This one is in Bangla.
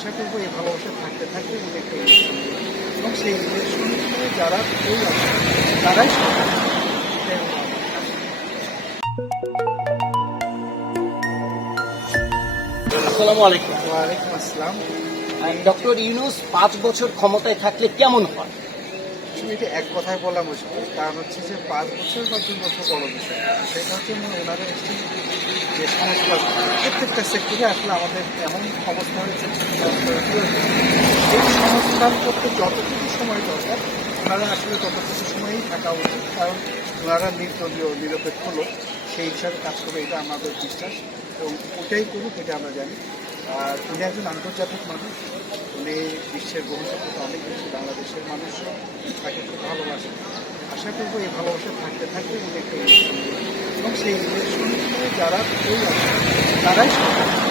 আশা করবো এই ভালোবাসা থাকতে থাকতে উনি একটা ইলেকশন দেবেন এবং সেই ইলেকশনে যারা বিজয়ী আছে তারাই সরকার চালাবে। এটাই হলো আমার আশা। আসসালামু আলাইকুম। ওয়ালাইকুম আসসালাম। ডক্টর ইউনূস ৫ বছর ক্ষমতায় থাকলে কেমন হয়? আসলে এটা এক কথায় বলা মুশকিল, কারণ হচ্ছে যে 5 বছর বা 2 বছর বড় বিষয় না। সেটা হচ্ছে ওনারা এসেছেন যে সংস্কার প্রত্যেকটা সেক্টরে আসলে আমাদের এমন অবস্থা হয়েছে এই সংস্কার করতে যতটুকু সময় দরকার ওনারা আসলে ততটুকু সময়ই থাকা উচিত, কারণ ওনারা নির্দলীয় নিরপেক্ষ লোক, সেই হিসাবে কাজ করবে এটা আমাদের বিশ্বাস এবং ওটাই করুক এটা আমরা জানি। আর উনি একজন আন্তর্জাতিক মানুষ, উনি বিশ্বের গ্রহণযোগ্যতা অনেক বেশি, বাংলাদেশের মানুষও তাকে খুব ভালোবাসে। আশা করবো এই ভালোবাসা থাকতে থাকতে উনি একটা ইলেকশন দেবেন এবং সেই ইলেকশনে যারা বিজয়ী আছে তারাই সরকার চালাবে।